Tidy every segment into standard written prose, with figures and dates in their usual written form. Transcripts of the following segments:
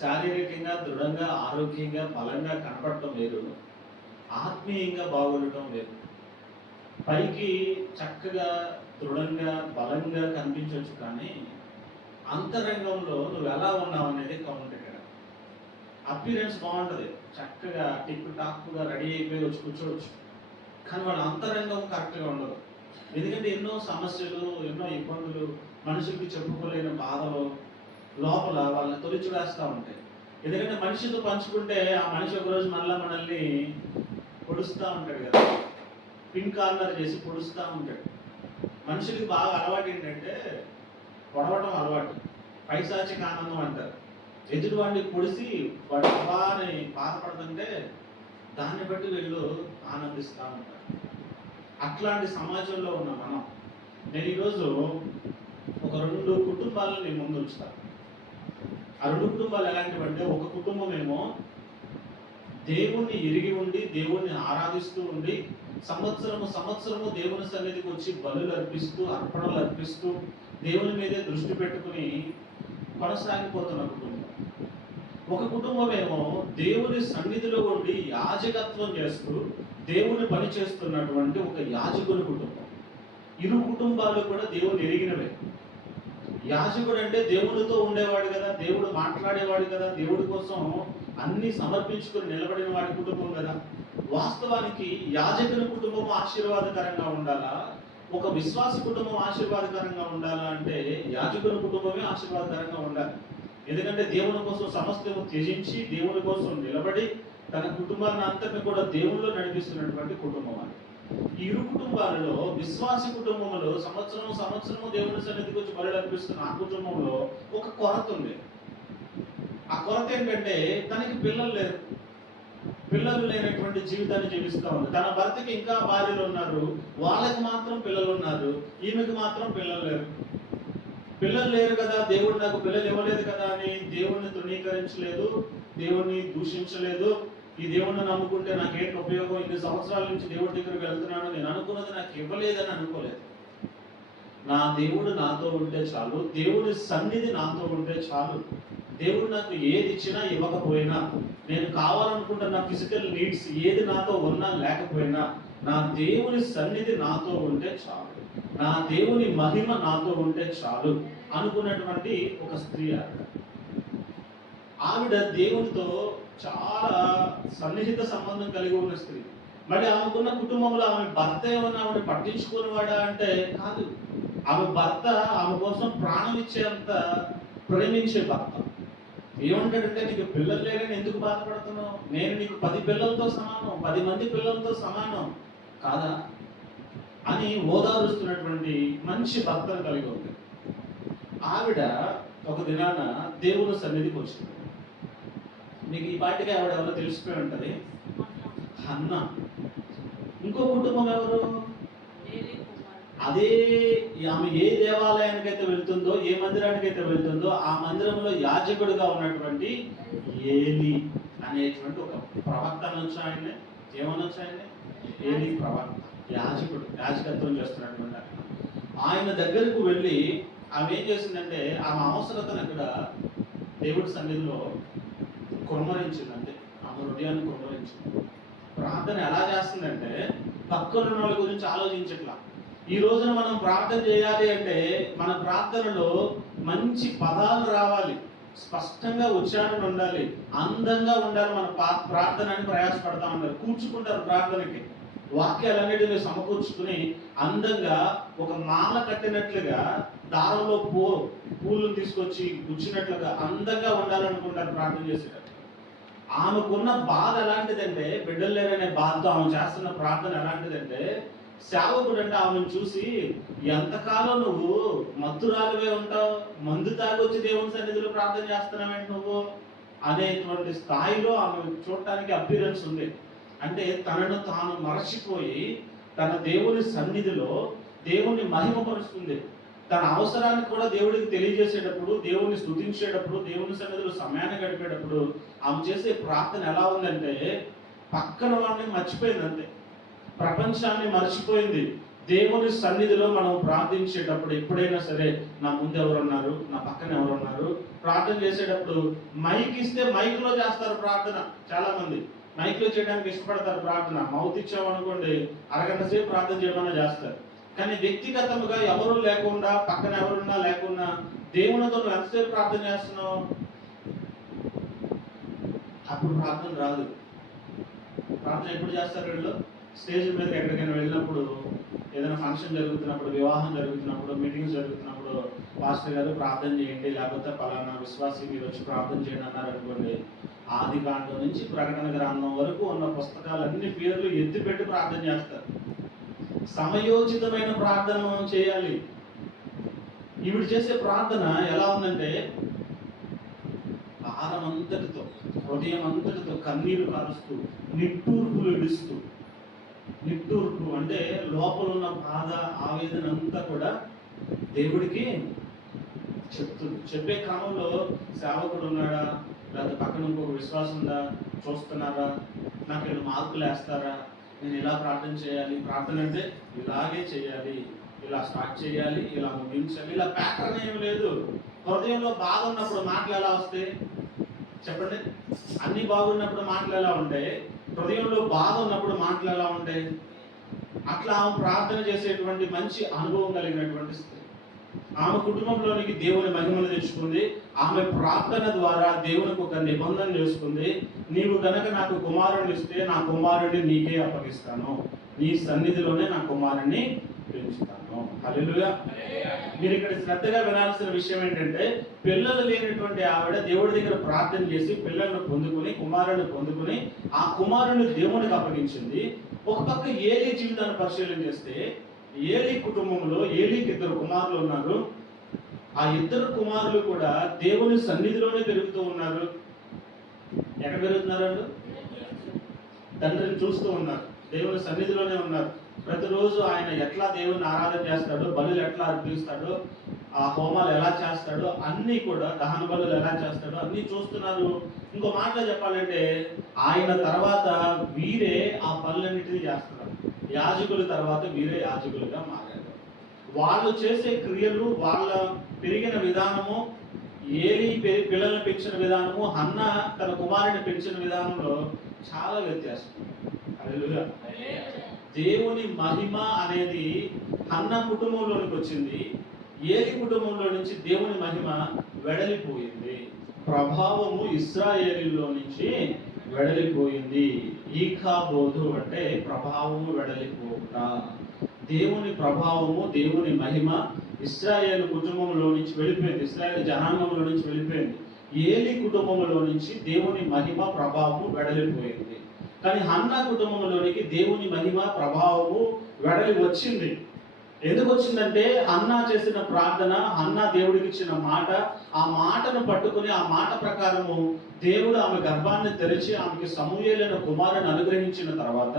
శారీరకంగా దృఢంగా, ఆరోగ్యంగా, బలంగా కనపడటం వేరు, ఆత్మీయంగా బాగుండటం వేరు. పైకి చక్కగా, దృఢంగా, బలంగా కనిపించవచ్చు, కానీ అంతరంగంలో నువ్వు ఎలా ఉన్నావు అనేది కౌంట్ ఇక్కడ. అపీరెన్స్ బాగుంటుంది, చక్కగా టిప్ టాప్గా రెడీ అయిపోయి వచ్చి కూర్చోవచ్చు, కానీ వాళ్ళ అంతరంగం కరెక్ట్గా ఉండదు. ఎందుకంటే ఎన్నో సమస్యలు, ఎన్నో ఇబ్బందులు, మనుషులకి చెప్పుకోలేని బాధలు లోపల వాళ్ళని తొలిచివేస్తూ ఉంటాయి. ఎందుకంటే మనిషితో పంచుకుంటే ఆ మనిషి ఒకరోజు మనల్ని పొడుస్తూ ఉంటాడు కదా, పిన్ కార్నర్ చేసి పొడుస్తూ ఉంటాడు. మనుషులకి బాగా అలవాటు ఏంటంటే పొడవటం అలవాటు, పైశాచిక ఆనందం అంటారు. ఎదుటి వాడిని పొడిసి వాడు అబ్బాని బాధపడుతుంటే దాన్ని బట్టి వీళ్ళు ఆనందిస్తూ ఉంటారు. అట్లాంటి సమాజంలో ఉన్న మనం, నేను ఈరోజు ఒక 2 కుటుంబాలను నేను ముందు ఉంచుతాను. ఆ 2 కుటుంబాలు ఎలాంటివంటే, ఒక కుటుంబం ఏమో దేవుణ్ణి ఎరిగి ఉండి, దేవుణ్ణి ఆరాధిస్తూ ఉండి, సంవత్సరము దేవుని సన్నిధికి వచ్చి బలులు అర్పిస్తూ, అర్పణలు అర్పిస్తూ, దేవుని మీదే దృష్టి పెట్టుకుని కొనసాగిపోతున్న కుటుంబం. ఒక కుటుంబం ఏమో దేవుని సన్నిధిలో ఉండి యాజకత్వం చేస్తూ దేవుని పని చేస్తున్నటువంటి ఒక యాజకుని కుటుంబం. ఇరు కుటుంబాలు కూడా దేవుని ఎరిగినవే. యాజకుడు అంటే దేవునితో ఉండేవాడు కదా, దేవుడు మాట్లాడేవాడు కదా, దేవుడి కోసం అన్ని సమర్పించుకుని నిలబడిన వాడి కుటుంబం కదా. వాస్తవానికి యాజకుని కుటుంబం ఆశీర్వాదకరంగా ఉండాలా, ఒక విశ్వాస కుటుంబం ఆశీర్వాదకరంగా ఉండాలా అంటే యాజకుని కుటుంబమే ఆశీర్వాదకరంగా ఉండాలి. ఎందుకంటే దేవుని కోసం సమస్తము త్యజించి దేవుని కోసం నిలబడి తన కుటుంబాన్ని అంతటిని కూడా దేవుళ్ళు నడిపిస్తున్నటువంటి కుటుంబం అని. ఈ ఇరు కుటుంబాలలో విశ్వాస కుటుంబంలో సంవత్సరము దేవుని సన్నిధికి వచ్చి బలులు అర్పిస్తున్న ఆ కుటుంబంలో ఒక కొరత ఉంది. ఆ కొరత ఏంటంటే తనకి పిల్లలు లేరు, పిల్లలు లేనటువంటి జీవితాన్ని జీవిస్తూ ఉంది. తన భర్తకి ఇంకా భార్యలు ఉన్నారు, వాళ్ళకి మాత్రం పిల్లలు ఉన్నారు, ఈమెకి మాత్రం పిల్లలు లేరు. పిల్లలు లేరు కదా, దేవుడు నాకు పిల్లలు ఇవ్వలేదు కదా అని దేవుణ్ణి తృణీకరించలేదు, దేవుణ్ణి దూషించలేదు. ఈ దేవుణ్ణి నమ్ముకుంటే నాకేంటి ఉపయోగం, ఇన్ని సంవత్సరాల నుంచి దేవుడి దగ్గరికి వెళ్తున్నాను, నేను అనుకున్నది నాకు ఇవ్వలేదని అనుకోలేదు. నా దేవుడు నాతో ఉంటే చాలు, దేవుడి సన్నిధి నాతో ఉంటే చాలు. దేవుడు నాకు ఏది ఇచ్చినా ఇవ్వకపోయినా, నేను కావాలనుకుంటున్న ఫిజికల్ నీడ్స్ ఏది నాతో ఉన్నా లేకపోయినా, నా దేవుని సన్నిధి నాతో ఉంటే చాలు, నా దేవుని మహిమ నాతో ఉంటే చాలు అనుకున్నటువంటి ఒక స్త్రీ ఆవిడ దేవునితో చాలా సన్నిహిత సంబంధం కలిగి ఉన్న స్త్రీ. మరి ఆమెకున్న కుటుంబంలో ఆమె భర్త ఏమన్నా ఆమెను పట్టించుకునేవాడా అంటే కాదు. ఆమె భర్త ఆమె కోసం ప్రాణం ఇచ్చేంత ప్రేమించే భర్త. ఏమంటాడంటే, నీకు పిల్లలు లేరని ఎందుకు బాధపడుతున్నావు, నేను నీకు 10 పిల్లలతో సమానం, 10 మంది పిల్లలతో సమానం కాదా అని ఓదారుస్తున్నటువంటి మంచి భర్తను కలిగి ఉంది. ఆవిడ ఒక దినాన దేవుని సన్నిధికి వచ్చింది. మీకు ఈ పాటికి ఆవిడ ఎవరో తెలిసిపోయి ఉంటుంది, హన్న. ఇంకో కుటుంబం ఎవరు, అదే ఆమె ఏ దేవాలయానికైతే వెళ్తుందో, ఏ మందిరానికైతే వెళ్తుందో ఆ మందిరంలో యాజకుడిగా ఉన్నటువంటి ఏలి అనేటువంటి ఒక ప్రవక్త అనొచ్చు. ఆయన్ని ఏమనొచ్చు, ఆయన్ని ఏలి ప్రవక్త, యాజకుడు, యాజకత్వం చేస్తున్నటువంటి ఆయన దగ్గరకు వెళ్ళి ఆమె ఏం చేసిందంటే, ఆమె అవసరతను అక్కడ దేవుడి సన్నిధిలో కుమ్మరించిందంటే, ఆమె హృదయాన్ని కుమ్మరించింది. ప్రార్థన ఎలా చేస్తుందంటే, పక్కన వాళ్ళ గురించి ఆలోచించట్లా. ఈ రోజున మనం ప్రార్థన చేయాలి అంటే మన ప్రార్థనలో మంచి పదాలు రావాలి, స్పష్టంగా ఉచ్చారణ ఉండాలి, అందంగా ఉండాలి. మన ప్రార్థన అని ప్రయాసపడతా ఉంటారు, కూర్చుకుంటారు ప్రార్థనకి, వాక్యాలన్నిటిని సమకూర్చుకుని అందంగా ఒక మాల కట్టినట్లుగా దారంలో పూలను తీసుకొచ్చి గుచ్చినట్లుగా అందంగా ఉండాలనుకుంటారు ప్రార్థన చేసేటప్పుడు. ఆమెకున్న బాధ ఎలాంటిదంటే, బిడ్డలు లేరనే బాధతో ఆమె చేస్తున్న ప్రార్థన ఎలాంటిదంటే, సేవకుడు అంటే ఆమెను చూసి, ఎంతకాలం నువ్వు మత్తురాలువే ఉంటావు, మందు తాగొచ్చి దేవుని సన్నిధిలో ప్రార్థన చేస్తున్నావేంటి నువ్వు అనేటువంటి స్థాయిలో ఆమె చూడటానికి అపీరెన్స్ ఉంది. అంటే తనను తాను మరచిపోయి తన దేవుని సన్నిధిలో దేవుణ్ణి మహిమపరుస్తుంది. తన అవసరాన్ని కూడా దేవుడికి తెలియజేసేటప్పుడు, దేవుణ్ణి స్తుతించేటప్పుడు, దేవుని సన్నిధిలో సమయాన్ని గడిపేటప్పుడు ఆమె చేసే ప్రార్థన ఎలా ఉందంటే, పక్కన వాడిని మర్చిపోయింది, అంతే, ప్రపంచాన్ని మర్చిపోయింది. దేవుని సన్నిధిలో మనం ప్రార్థించేటప్పుడు ఎప్పుడైనా సరే, నా ముందు ఎవరున్నారు, నా పక్కన ఎవరున్నారు, ప్రార్థన చేసేటప్పుడు మైక్ ఇస్తే మైక్లో చేస్తారు ప్రార్థన. చాలా మంది మైక్లో చేయడానికి ఇష్టపడతారు ప్రార్థన. మౌత్ ఇచ్చామనుకోండి అరగంట సేపు ప్రార్థన చేయమన్నా చేస్తారు. కానీ వ్యక్తిగతంగా ఎవరు లేకుండా, పక్కన ఎవరున్నా లేకున్నా దేవునితో నువ్వు ఎంతసేపు ప్రార్థన చేస్తున్నావు? అప్పుడు ప్రార్థన రాదు. ప్రార్థన ఎప్పుడు చేస్తారు వీళ్ళు? స్టేజ్ మీదకి ఎక్కడికైనా వెళ్ళినప్పుడు, ఏదైనా ఫంక్షన్ జరుగుతున్నప్పుడు, వివాహం జరుగుతున్నప్పుడు, మీటింగ్స్ జరుగుతున్నప్పుడు పాస్టర్ గారు ప్రార్థన చేయండి, లేకపోతే పలానా విశ్వాసి మీరు వచ్చి ప్రార్థన చేయండి అన్నారు అనుకోండి, ఆది కాండం నుంచి ప్రకటన గ్రంథం వరకు ఉన్న పుస్తకాలన్నీ పేర్లు ఎత్తిపెట్టి ప్రార్థన చేస్తారు. సమయోచితమైన ప్రార్థన మనం చేయాలి. ఈవిడ చేసే ప్రార్థన ఎలా ఉందంటే భారం అంతటితో, హృదయం అంతటితో కన్నీరు కారుస్తూ, నిట్టూర్పులు విడుస్తూ, నిట్టూర్పు అంటే లోపల ఉన్న బాధ, ఆవేదన అంతా కూడా దేవుడికి చెప్తుంది. చెప్పే క్రమంలో సేవకుడు ఉన్నాడా, లేదా పక్కన ఇంకొక విశ్వాసం ఉందా, చూస్తున్నారా, నాకు ఏమైనా మార్కులు వేస్తారా, నేను ఇలా ప్రార్థన చేయాలి, ప్రార్థన అంటే ఇలాగే చేయాలి, ఇలా స్టార్ట్ చేయాలి, ఇలా ముగించాలి, ఇలా ప్యాటర్న్ ఏమి లేదు. హృదయంలో బాధ ఉన్నప్పుడు మాటలు ఎలా వస్తాయి చెప్పండి? అన్ని బాగున్నప్పుడు మాటలు ఎలా ఉంటాయి? హృదయంలో బాధ ఉన్నప్పుడు మాటలు ఎలా ఉంటాయి? అట్లా ఆమె ప్రార్థన చేసేటువంటి మంచి అనుభవం కలిగినటువంటి స్త్రీ. ఆమె కుటుంబంలోనికి దేవుని మహిమను తెచ్చుకుంది. ఆమె ప్రార్థన ద్వారా దేవునికి ఒక నిబంధన చేసుకుంది. నీవు గనక నాకు కుమారుని ఇస్తే నా కుమారుడిని నీకే అప్పగిస్తాను, నీ సన్నిధిలోనే నా కుమారుణ్ణి పెంచుతాను. హల్లెలూయా. మీరు ఇక్కడ శ్రద్ధగా వినాల్సిన విషయం ఏంటంటే, పిల్లలు లేనటువంటి ఆవిడ దేవుడి దగ్గర ప్రార్థన చేసి పిల్లలను పొందుకుని, కుమారుని పొందుకుని, ఆ కుమారుని దేవునికి అప్పగించింది. ఒక పక్క ఏలీ జీవితాన్ని పరిశీలన చేస్తే, ఏలీ కుటుంబంలో ఏలీకి 2 కుమారులు ఉన్నారు. ఆ 2 కుమారులు కూడా దేవుని సన్నిధిలోనే పెరుగుతూ ఉన్నారు. ఎక్కడ పెరుగుతున్నారు వాళ్ళు? తండ్రిని చూస్తూ ఉన్నారు, దేవుని సన్నిధిలోనే ఉన్నారు. ప్రతిరోజు ఆయన ఎట్లా దేవుని ఆరాధన చేస్తాడో, బలులు ఎట్లా అర్పిస్తాడో, ఆ హోమాలు ఎలా చేస్తాడో, అన్నీ కూడా దహన బలులు ఎలా చేస్తాడో అన్నీ చూస్తున్నారు. ఇంకో మాటలో చెప్పాలంటే ఆయన తర్వాత వీరే ఆ పనులన్నిటినీ చేస్తున్నారు. యాజకుల తర్వాత వీరే యాజకులుగా మారారు. వాళ్ళు చేసే క్రియలు, వాళ్ళ పెరిగిన విధానము, ఏలీ పిల్లల్ని పెంచిన విధానము, హన్న తన కుమారుని పెంచిన విధానంలో చాలా వ్యత్యాసం. హల్లెలూయా. దేవుని మహిమ అనేది హన్న కుటుంబంలోనికి వచ్చింది. ఏలీ కుటుంబంలో నుంచి దేవుని మహిమ వెడలిపోయింది. ప్రభావము ఇశ్రాయేలీలో నుంచి వెడలిపోయింది. ఈకాబోధు అంటే ప్రభావము వెడలిపోవుట. దేవుని ప్రభావము, దేవుని మహిమ ఇశ్రాయేలు కుటుంబంలో నుంచి వెళ్ళిపోయింది, ఇశ్రాయేలు జనాంగంలో నుంచి వెళ్ళిపోయింది. ఏలీ కుటుంబంలో నుంచి దేవుని మహిమ ప్రభావము వెడలిపోయింది. కానీ హన్నా కుటుంబంలోనికి దేవుని మహిమ ప్రభావము వెడలి వచ్చింది. ఎందుకు వచ్చిందంటే హన్నా చేసిన ప్రార్థన, హన్నా దేవుడికి ఇచ్చిన మాట, ఆ మాటను పట్టుకుని ఆ మాట ప్రకారము దేవుడు ఆమె గర్భాన్ని తెరిచి ఆమెకి సమూయేలు అనే కుమారుని అనుగ్రహించిన తర్వాత,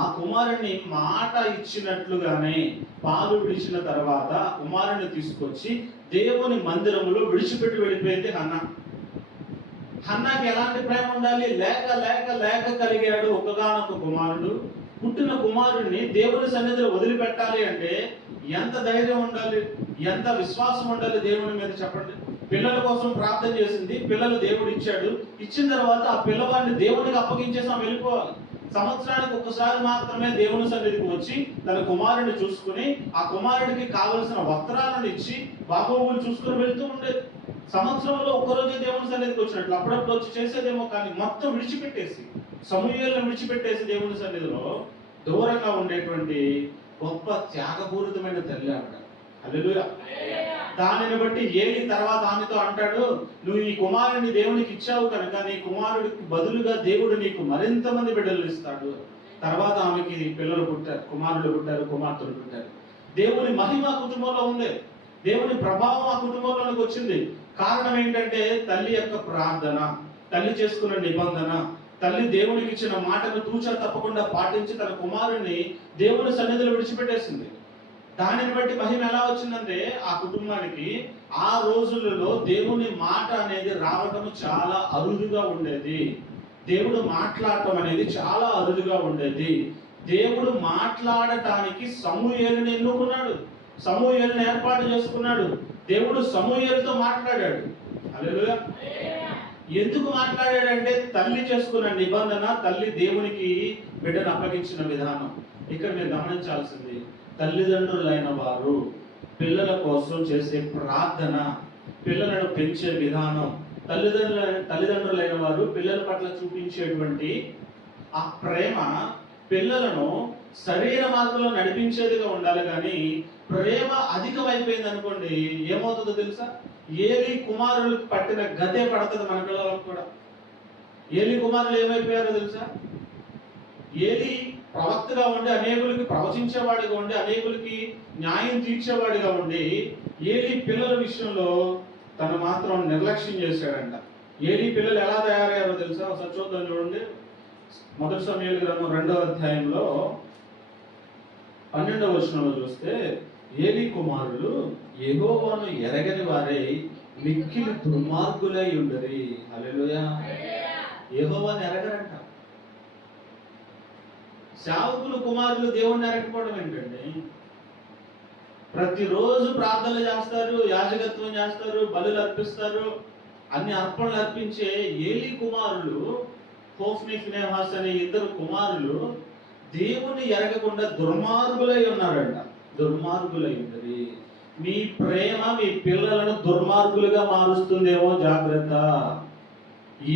ఆ కుమారుని మాట ఇచ్చినట్లుగానే పాలు విడిచిన తర్వాత కుమారుని తీసుకొచ్చి దేవుని మందిరములో విడిచిపెట్టి వెళ్ళిపోయింది హన్నా. హన్నాకి ఎలాంటి ప్రేమ ఉండాలి? లేక లేక లేక కలిగాడు ఒకగానొక కుమారుడు. పుట్టిన కుమారుడిని దేవుని సన్నిధిలో వదిలిపెట్టాలి అంటే ఎంత ధైర్యం ఉండాలి, ఎంత విశ్వాసం ఉండాలి దేవుని మీద చెప్పండి. పిల్లల కోసం ప్రార్థన చేసింది, పిల్లలు దేవుడు ఇచ్చాడు. ఇచ్చిన తర్వాత ఆ పిల్లవాడిని దేవునికి అప్పగించేసి ఆమె వెళ్ళిపోవాలి. సంవత్సరానికి ఒక్కసారి మాత్రమే దేవుని సన్నిధికి వచ్చి తన కుమారుడిని చూసుకుని, ఆ కుమారుడికి కావలసిన వస్త్రాలను ఇచ్చి బాగోగులు చూసుకుని వెళ్తూ ఉండేది. సంవత్సరంలో ఒక్కరోజే దేవుని సన్నిధికి వచ్చినట్లు అప్పుడప్పుడు వచ్చి చేసేదేమో, కానీ మొత్తం విడిచిపెట్టేసి, సమూయేలును విడిచిపెట్టేసి దేవుని సన్నిధిలో దూరంగా ఉండేటువంటి గొప్ప త్యాగపూరితమైన తల్లి ఆవిడ. హల్లెలూయా. దానిని బట్టి ఏలీ తర్వాత ఆమెతో అంటాడు, నువ్వు ఈ కుమారుని దేవునికి ఇచ్చావు కనుక నీ కుమారుడికి బదులుగా దేవుడు నీకు మరింత మంది బిడ్డలు ఇస్తాడు. తర్వాత ఆమెకి పిల్లలు పుట్టారు, కుమారులు పుట్టారు, కుమార్తెలు పుట్టారు. దేవుని మహిమ కుటుంబంలో ఉంది, దేవుని ప్రభావం ఆ కుటుంబంలోనికి వచ్చింది. కారణం ఏంటంటే తల్లి యొక్క ప్రార్థన, తల్లి చేసుకున్న నిబంధన, తల్లి దేవునికి ఇచ్చిన మాటను తూచా తప్పకుండా పాటించి తన కుమారుని దేవుని సన్నిధిలో విడిచిపెట్టేసింది. దానిని బట్టి మహిమ ఎలా వచ్చిందంటే ఆ కుటుంబానికి ఆ రోజులలో దేవుని మాట అనేది రావటం చాలా అరుదుగా ఉండేది. దేవుడు మాట్లాడటం అనేది చాలా అరుదుగా ఉండేది. దేవుడు మాట్లాడటానికి సమూయేలుని ఎన్నుకున్నాడు, సమూయేలుని ఏర్పాటు చేసుకున్నాడు. దేవుడు సమూయేలుతో మాట్లాడాడు. హల్లెలూయా. ఎందుకు మాట్లాడాడంటే తల్లి చేసుకున్న నిబంధన, తల్లి దేవునికి బిడ్డను అప్పగించిన విధానం. ఇక్కడ మీరు గమనించాల్సింది, తల్లిదండ్రులైన వారు పిల్లల కోసం చేసే ప్రార్థన, పిల్లలను పెంచే విధానం, తల్లిదండ్రులైన వారు పిల్లల పట్ల చూపించేటువంటి ఆ ప్రేమ పిల్లలను సరైన మార్గంలో నడిపించేదిగా ఉండాలి. కానీ ప్రేమ అధికమైపోయింది అనుకోండి, ఏమవుతుందో తెలుసా? ఏలి కుమారులకు పట్టిన గతే పడుతుంది మన పిల్లలకు కూడా. ఏలి కుమారులు ఏమైపోయారో తెలుసా? ఏలి ప్రవక్తగా ఉండి అనేకులకి ప్రవచించేవాడిగా ఉండి అనేకులకి న్యాయం తీర్చేవాడిగా ఉండి ఏలి పిల్లల విషయంలో తను మాత్రం నిర్లక్ష్యం చేశాడంట. ఏలి పిల్లలు ఎలా తయారయ్యారో తెలుసా? ఒకసారి చూద్దాం, చూడండి. మొదటి సమూయేలు గ్రంథం 2వ అధ్యాయంలో 12వ వచనంలో చూస్తే, ఏలి కుమారులు యెహోవాను ఎరగని వారై మిక్కిలి దుర్మార్గులై ఉండరి. హల్లెలూయా. యెహోవాను ఎరగరంట. సేవకులు కుమారులు దేవుణ్ణి ఎరగకపోవడం ఏంటండి? ప్రతిరోజు ప్రార్థనలు చేస్తారు, యాజకత్వం చేస్తారు, బలులు అర్పిస్తారు, అన్ని అర్పణలు అర్పించే ఏలి కుమారులు, హోఫ్ని ఫినెహాస్ అనే ఇద్దరు కుమారులు దేవుని ఎరగకుండా దుర్మార్గులై ఉన్నారంట. దుర్మార్గులై ఉన్నది. మీ ప్రేమ మీ పిల్లలను దుర్మార్గులుగా మారుస్తుందేమో, జాగ్రత్త.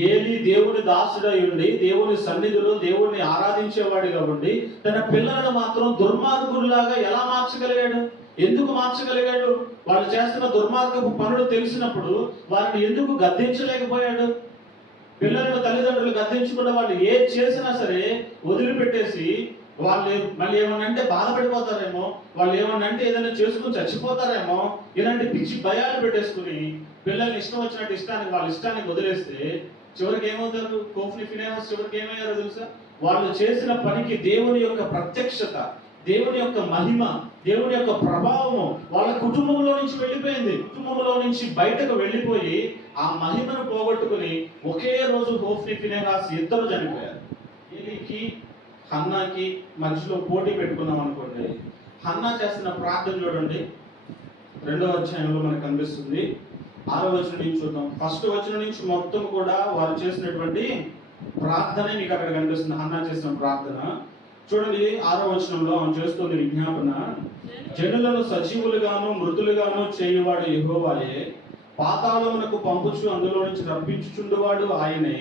ఏలి దేవుని దాసుడై ఉండి దేవుని సన్నిధిలో దేవుణ్ణి ఆరాధించేవాడిగా ఉండి తన పిల్లలను మాత్రం దుర్మార్గులాగా ఎలా మార్చగలిగాడు? ఎందుకు మార్చగలిగాడు? వాళ్ళు చేస్తున్న దుర్మార్గపు పనులు తెలిసినప్పుడు వారిని ఎందుకు గద్దించలేకపోయాడు? పిల్లలను తల్లిదండ్రులు గద్దించకుండా వాళ్ళు ఏది చేసినా సరే వదిలిపెట్టేసి, వాళ్ళు మళ్ళీ ఏమన్నా అంటే బాధపడిపోతారేమో, వాళ్ళు ఏమన్నా అంటే ఏదైనా చేసుకుని చచ్చిపోతారేమో, ఇలాంటి పిచ్చి భయాలు పెట్టేసుకుని పిల్లల్ని ఇష్టం వచ్చినట్టు వాళ్ళ ఇష్టానికి వదిలేస్తే చివరికి ఏమవుతారు? హోఫ్ని ఫినెహాస్ చివరికి ఏమయ్యారో తెలుసా? వాళ్ళు చేసిన పనికి దేవుని యొక్క ప్రత్యక్షత, దేవుని యొక్క మహిమ, దేవుని యొక్క ప్రభావము వాళ్ళ కుటుంబంలో నుంచి వెళ్ళిపోయింది. కుటుంబంలో నుంచి బయటకు వెళ్ళిపోయి ఆ మహిమను పోగొట్టుకుని ఒకే రోజు హోఫ్ని ఫినెహాస్ ఇద్దరు చనిపోయారు. ఏలీకి హన్నాకి మధ్యలో పోటీ పెట్టుకున్నాం అనుకోండి. హన్నా చేస్తున్న ప్రార్థన చూడండి, 2వ అధ్యాయంలో మనకు కనిపిస్తుంది. 6వ వచనం నుంచి చూద్దాం. ఫస్ట్ వచనం నుంచి మొత్తం కూడా వారు చేసినటువంటి ప్రార్థనే మీకు అక్కడ కనిపిస్తుంది. హన్నా చేసిన ప్రార్థన చూడండి. 6వ వచనంలో ఆమె చేస్తుంది విజ్ఞాపన, జనులను సజీవులుగాను మృతులుగాను చేయువాడు యెహోవాయే, పాతాళమునకు పంపుచు అందులో నుంచి రప్పించుచుండువాడు ఆయనే.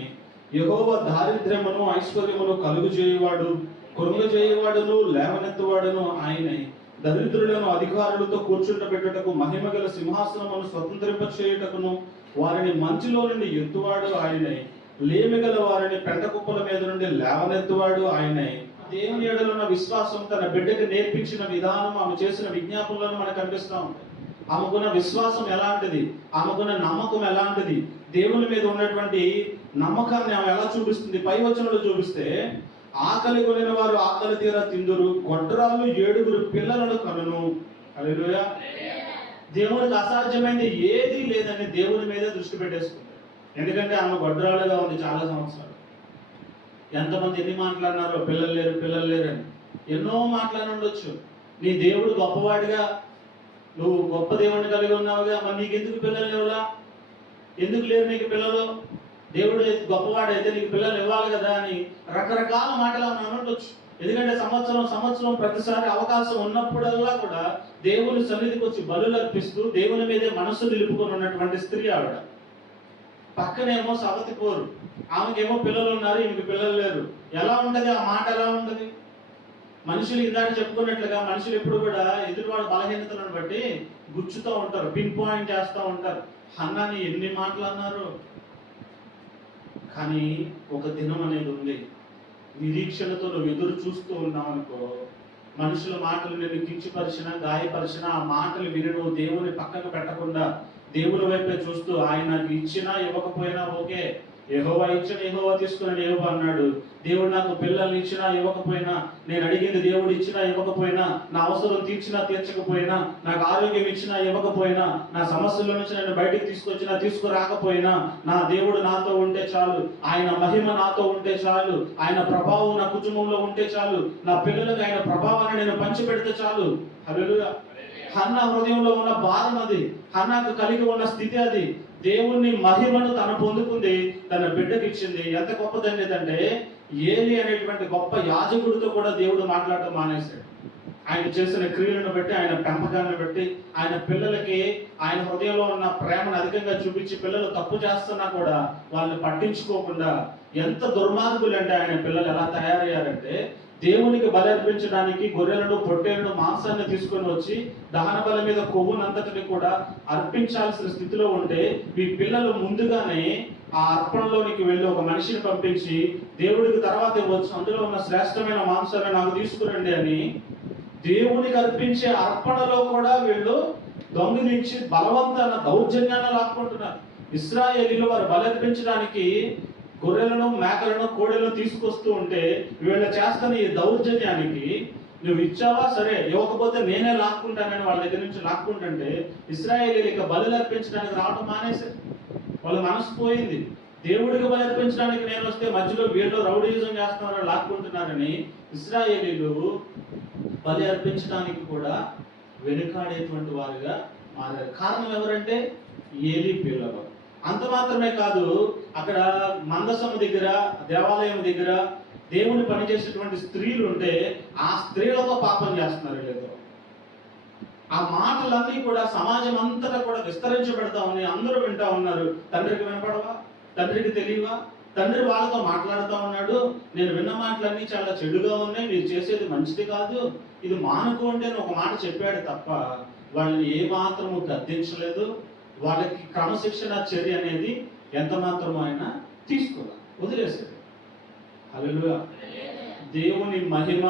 యెహోవా దారిద్ర్యమును ఐశ్వర్యమును కలుగు చేయువాడు, కృంగ చేయువాడును లేవనెత్తువాడును ఆయనే. దరిద్రులను అధికారులతో కూర్చుండబెట్టుటకు మహిమగల సింహాసనమును స్వతంత్రింప చేయుటకును వారిని మంచులో నుండి ఎత్తువాడు ఆయనే. లేమిగల వారిని పెంట కుప్పల మీద నుండి లేవనెత్తువాడు ఆయనే. దేవుని యేడల ఉన్న విశ్వాసం తన బిడ్డకు నేర్పించిన విధానం, ఆమె చేసిన విజ్ఞాపనలను మనకు కనిపిస్తూ ఉంటాయి. ఆమెకున్న విశ్వాసం ఎలాంటిది, ఆమెకున్న నమ్మకం ఎలాంటిది, దేవుని మీద ఉన్నటువంటి నమ్మకాన్ని ఆమె ఎలా చూపిస్తుంది? పై వచనంలో చూపిస్తే, ఆకలి కొనిన వారు ఆకలి తీరా తిందురు, గొడ్రాలు 7 పిల్లలను కనును. హల్లెలూయా. దేవునికి అసాధ్యమైనది ఏది లేదని దేవుని మీద దృష్టి పెట్టేసుకుంది. ఎందుకంటే ఆమె గొడ్రాలుగా ఉంది చాలా సంవత్సరాలు. ఎంతమంది ఎన్ని మాట్లాడినారో, పిల్లలు లేరు పిల్లలు లేరని ఎన్నో మాట్లాడి ఉండొచ్చు. నీ దేవుడు గొప్పవాడిగా, నువ్వు గొప్ప దేవుడిని కలిగి ఉన్నావుగా, మరి నీకు ఎందుకు పిల్లలు లేవులా? ఎందుకు లేరు నీకు పిల్లలు? దేవుడు గొప్పవాడైతే నీకు పిల్లలు ఇవ్వాలి కదా అని రకరకాల మాటలు ఆమె అనొచ్చు. ఎందుకంటే సంవత్సరం ప్రతిసారి అవకాశం ఉన్నప్పుడల్లా కూడా దేవుని సన్నిధికి వచ్చి బలులు అర్పిస్తూ దేవుని మీదే మనస్సు నిలుపుకొని ఉన్నటువంటి స్త్రీ ఆవిడ. పక్కనేమో సవతి పోరు, ఆమెకేమో పిల్లలు ఉన్నారు, ఈమెకి పిల్లలు లేరు. ఎలా ఉంటది ఆ మాట? ఎలా ఉంటది? మనుషులు ఇందాక చెప్పుకున్నట్లుగా మనుషులు ఎప్పుడు కూడా ఎదుటివాడు బలహీనతలను బట్టి గుచ్చుతూ ఉంటారు, పిన్ పాయింట్ చేస్తూ ఉంటారు. హన్నాని ఎన్ని మాటలు అన్నారు. కానీ ఒక దినం అనేది ఉంది, నిరీక్షణతో నువ్వు ఎదురు చూస్తూ ఉన్నావు అనుకో, మనుషుల మాటలు నేను కించపరిచినా గాయపరిచినా ఆ మాటలు విని నువ్వు దేవుని పక్కకు పెట్టకుండా దేవుని వైపే చూస్తూ, ఆయన నాకు ఇచ్చినా ఇవ్వకపోయినా ఓకే, యెహోవా ఇచ్చిన యెహోవా తీసుకుని యెహోవా అన్నాడు. దేవుడు నాకు పిల్లల్ని ఇచ్చినా ఇవ్వకపోయినా, నేను అడిగింది దేవుడు ఇచ్చినా ఇవ్వకపోయినా, నా అవసరం తీర్చినా తీర్చకపోయినా, నాకు ఆరోగ్యం ఇచ్చినా ఇవ్వకపోయినా, నా సమస్యల నుంచి నన్ను బయటికి తీసుకొచ్చినా తీసుకురాకపోయినా, నా దేవుడు నాతో ఉంటే చాలు, ఆయన మహిమ నాతో ఉంటే చాలు, ఆయన ప్రభావం నా కుటుంబంలో ఉంటే చాలు, నా పిల్లలకు ఆయన ప్రభావాన్ని నేను పంచిపెడితే చాలు. హల్లెలూయా. హన్నా హృదయంలో ఉన్న భారం అది, హన్నాకు కలిగి ఉన్న స్థితి అది. దేవుని మహిమను తను పొందుకుంది, తన బిడ్డకి ఇచ్చింది. ఎంత గొప్పదండి అంటే ఏలి అనేటువంటి గొప్ప యాజకుడితో కూడా దేవుడు మాట్లాడటం మానేశాడు. ఆయన చేసిన క్రియలను బట్టి, ఆయన పెంపకాన్ని బట్టి, ఆయన పిల్లలకి ఆయన హృదయంలో ఉన్న ప్రేమను అధికంగా చూపించి, పిల్లలు తప్పు చేస్తున్నా కూడా వాళ్ళని పట్టించుకోకుండా, ఎంత దుర్మార్గులు అంటే ఆయన పిల్లలు ఎలా తయారయ్యారంటే, దేవునికి బలి అర్పించడానికి గొర్రెలను, పొట్టేలను, మాంసాన్ని తీసుకొని వచ్చి దహన బలి మీద కొవ్వునంతటిని కూడా అర్పించాల్సిన స్థితిలో ఉంటే, ఈ పిల్లలు ముందుగానే ఆ అర్పణలోనికి వెళ్ళి ఒక మనిషిని పంపించి, దేవుడికి తర్వాత ఇవ్వచ్చు, అందులో ఉన్న శ్రేష్టమైన మాంసాన్ని నాకు తీసుకురండి అని దేవునికి అర్పించే అర్పణలో కూడా వీళ్ళు దొంగిలించి బలవంతాన దౌర్జన్యాన్ని లాక్కుంటున్నారు. ఇశ్రాయేలీలు వారు బలి అర్పించడానికి గొర్రెలను, మేకలను, కోడెలను తీసుకొస్తూ ఉంటే వీళ్ళు చేస్తున్న ఈ దౌర్జన్యానికి నువ్వు ఇచ్చావా, సరే, ఇవ్వకపోతే నేనే లాక్కుంటానని వాళ్ళ దగ్గర నుంచి లాక్కుంటుంటే ఇశ్రాయేలీలు ఇక బలి అర్పించడానికి రావడం మానేశారు. వాళ్ళ మనసు పోయింది. దేవుడికి బలి అర్పించడానికి నేను వస్తే మధ్యలో వీళ్ళు రౌడీజం చేస్తున్నారని లాక్కుంటున్నారని ఇశ్రాయేలీలు బలి అర్పించడానికి కూడా వెనుకాడేటువంటి వారుగా మారారు. కారణం ఎవరంటే ఏలీ పిల్లలు. అంత మాత్రమే కాదు, అక్కడ మందసము దగ్గర, దేవాలయం దగ్గర దేవుని పనిచేసేటువంటి స్త్రీలు ఉంటే ఆ స్త్రీలతో పాపం చేస్తున్నారు లేదు. ఆ మాటలన్నీ కూడా సమాజం అంతటా కూడా విస్తరించబడతా ఉన్నాయి. అందరూ వింటా ఉన్నారు. తండ్రికి వినపడవా? తండ్రికి తెలియవా? తండ్రి వాళ్ళతో మాట్లాడుతూ ఉన్నాడు, నేను విన్న మాటలన్నీ చాలా చెడుగా ఉన్నాయి, మీరు చేసేది మంచిది కాదు, ఇది మానుకోండి అని ఒక మాట చెప్పాడు తప్ప వాళ్ళని ఏ మాత్రము గద్దించలేదు. వాళ్ళకి క్రమశిక్షణ చర్య అనేది ఎంత మాత్రమో ఆయన తీసుకోవాలి, వదిలేశాడు. హల్లెలూయా. దేవుని మహిమ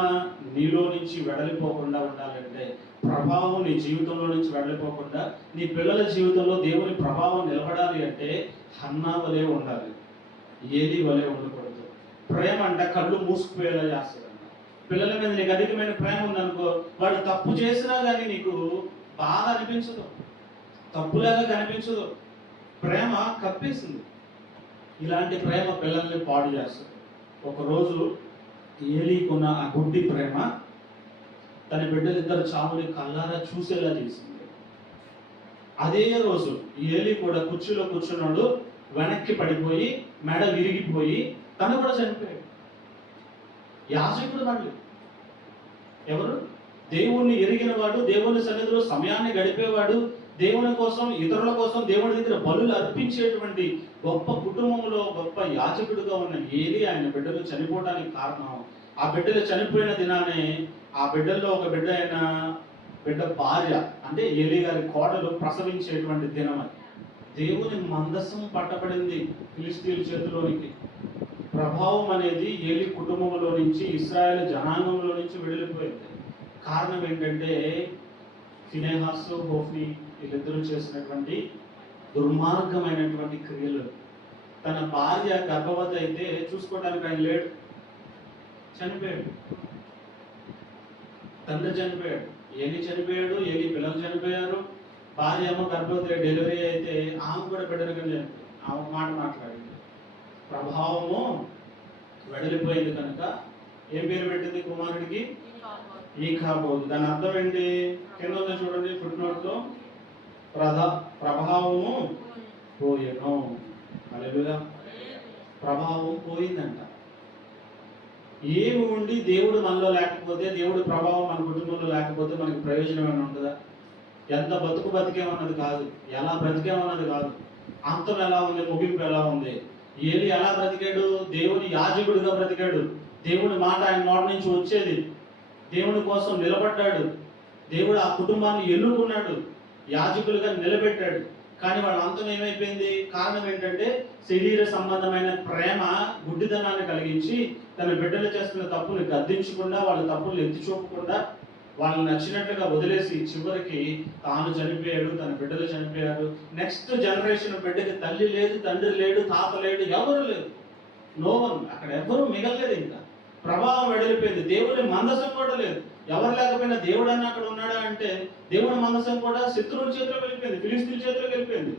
నీలో నుంచి వెడలిపోకుండా ఉండాలంటే, ప్రభావం నీ జీవితంలో నుంచి వెడలిపోకుండా నీ పిల్లల జీవితంలో దేవుని ప్రభావం నిలబడాలి అంటే హన్నా వలే ఉండాలి, ఏలీ వలే ఉండకూడదు. ప్రేమ అంటే కళ్ళు మూసుకుపోయేలా చేస్తుంది. పిల్లల మీద నీకు అధికమైన ప్రేమ ఉందనుకో, వాడు తప్పు చేసినా కానీ నీకు బాధ అనిపించదు, తప్పులాగా కనిపించదు. ప్రేమ కప్పేసింది. ఇలాంటి ప్రేమ పిల్లల్ని పాడు చేస్తుంది. ఒకరోజు ఏలీకున్న ఆ గుడ్డి ప్రేమ తన బిడ్డలిద్దరు చావుని కళ్ళారా చూసేలా చేసింది. అదే రోజు ఏలీ కూడా కుర్చీలో కూర్చున్నాడు, వెనక్కి పడిపోయి మెడ విరిగిపోయి తను కూడా చనిపోయాడు. యాజకుడు మళ్ళీ ఎవరు? దేవుణ్ణి ఎరిగిన వాడు, దేవుని సన్నిధిలో సమయాన్ని గడిపేవాడు, దేవుని కోసం, ఇతరుల కోసం దేవుని దగ్గర బలులు అర్పించేటువంటి గొప్ప కుటుంబంలో గొప్ప యాజకుడుగా ఉన్న ఏలీ ఆయన బిడ్డలు చనిపోవడానికి కారణం, ఆ బిడ్డలు చనిపోయిన దినానే ఆ బిడ్డల్లో ఒక బిడ్డ భార్య అంటే ఏలీ గారి కోడలు ప్రసవించేటువంటి దినం అది. దేవుని మందసం పట్టబడింది ఫిలిష్తీయుల చేతిలోనికి. ప్రభావం అనేది ఏలీ కుటుంబంలో నుంచి, ఇశ్రాయేలు జనాంగంలో నుంచి వెళ్ళిపోయింది. కారణం ఏంటంటే ఫినెహాసు, హోఫ్ని వీళ్ళిద్దరూ చేసినటువంటి దుర్మార్గమైనటువంటి క్రియలు. తన భార్య గర్భవతి అయితే చూసుకోవడానికి ఆయన లేడు, చనిపోయాడు. తండ్రి చనిపోయాడు, ఏలీ చనిపోయాడు, ఏలీ పిల్లలు చనిపోయారు. భార్య ఏమో గర్భవతి డెలివరీ అయితే ఆమె కూడా బిడ్డలుగా చనిపోయింది. ఆమె మాట మాట్లాడింది. ప్రభావము వెడలిపోయింది కనుక ఏం పేరు పెట్టింది కుమారుడికి? ఈకాబోదు. దాని అర్థం ఏంటి? కింద చూడండి ఫుట్ నోట్లో, ప్రభావము పోయెను. హల్లెలూయా. ప్రభావం పోయిందంట. ఏమి ఉండి దేవుడు మనలో లేకపోతే, దేవుడి ప్రభావం మన కుటుంబంలో లేకపోతే మనకి ప్రయోజనం ఏమైనా ఉంటుందా? ఎంత బతికేమన్నది కాదు, ఎలా బ్రతికేమన్నది కాదు, అంతం ఎలా ఉంది, ముగింపు ఎలా ఉంది. ఏలీ ఎలా బ్రతికాడు? దేవుని యాజకుడిగా బ్రతికాడు. దేవుని మాట ఆయన నోటి నుంచి వచ్చేది. దేవుని కోసం నిలబడ్డాడు. దేవుడు ఆ కుటుంబాన్ని ఎన్నుకున్నాడు, యాజకులుగా నిలబెట్టాడు. కానీ వాళ్ళ అంతం ఏమైపోయింది? కారణం ఏంటంటే శరీర సంబంధమైన ప్రేమ గుడ్డితనాన్ని కలిగించి తన బిడ్డలు చేస్తున్న తప్పుని గద్దించకుండా, వాళ్ళ తప్పులు ఎత్తి చూపకుండా, వాళ్ళని నచ్చినట్లుగా వదిలేసి చివరికి తాను చనిపోయాడు, తన బిడ్డలు చనిపోయారు. నెక్స్ట్ జనరేషన్ బిడ్డకి తల్లి లేదు, తండ్రి లేడు, తాత లేడు, ఎవరు లేదు. నోవన్ అక్కడ ఎవరు మిగలలేదు. ఇంకా ప్రభావం వెడలిపోయింది. దేవుని మందసం కూడా లేదు. ఎవరు లేకపోయినా దేవుడు అన్న అక్కడ ఉన్నాడా అంటే దేవుని మందసం కూడా శత్రువుల చేతిలో వెళ్ళిపోయింది, ఫిలిష్తీయుల చేతిలో వెళ్ళిపోయింది.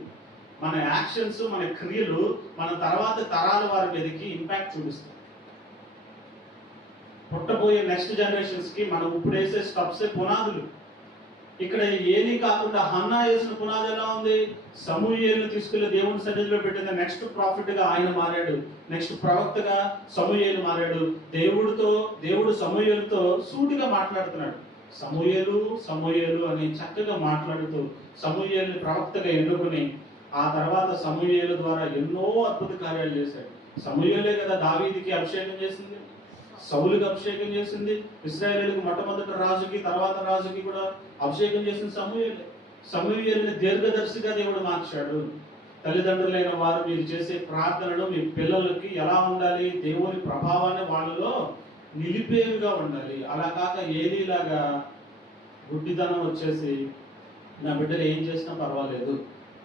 మన యాక్షన్స్, మన క్రియలు మన తర్వాత తరాల వారి మీదకి ఇంపాక్ట్ చూపిస్తాయి. పుట్టబోయే నెక్స్ట్ జనరేషన్స్ కి మనం ఇప్పుడు వేసే స్టెప్సే పునాదులు. ఇక్కడ ఏలీ కాకుండా హన్నా వేసిన పునాది ఎలా ఉంది? సమూయేలును తీసుకెళ్లి దేవుని సన్నిధిలో పెట్టిన నెక్స్ట్ ప్రాఫిట్ గా ఆయన మారాడు. నెక్స్ట్ ప్రవక్తగా సమూయేలు మారాడు. దేవుడు సమూయేలుతో సూటిగా మాట్లాడుతున్నాడు. సమూయేలు సమూయేలు అని చక్కగా మాట్లాడుతూ సమూయేలుని ప్రవక్తగా ఎన్నుకుని ఆ తర్వాత సమూయేలు ద్వారా ఎన్నో అద్భుత కార్యాలు చేశాడు. సమూయేలే కదా దావీదుకి అభిషేకం చేసింది, సౌలుకి అభిషేకం చేసింది, ఇశ్రాయేలుకు మొట్టమొదటి రాజుకి తర్వాత రాజుకి కూడా అభిషేకం చేసింది సమూయేలే. సమూయేలుని దీర్ఘదర్శిగా దేవుడు మార్చాడు. తల్లిదండ్రులైన వారు మీరు చేసే ప్రార్థనలు మీ పిల్లలకి ఎలా ఉండాలి? దేవుని ప్రభావాన్ని వాళ్ళలో నిలిపేవిగా ఉండాలి. అలా కాక ఏలీలాగా గుడ్డితనం వచ్చేసి నా బిడ్డలు ఏం చేసినా పర్వాలేదు,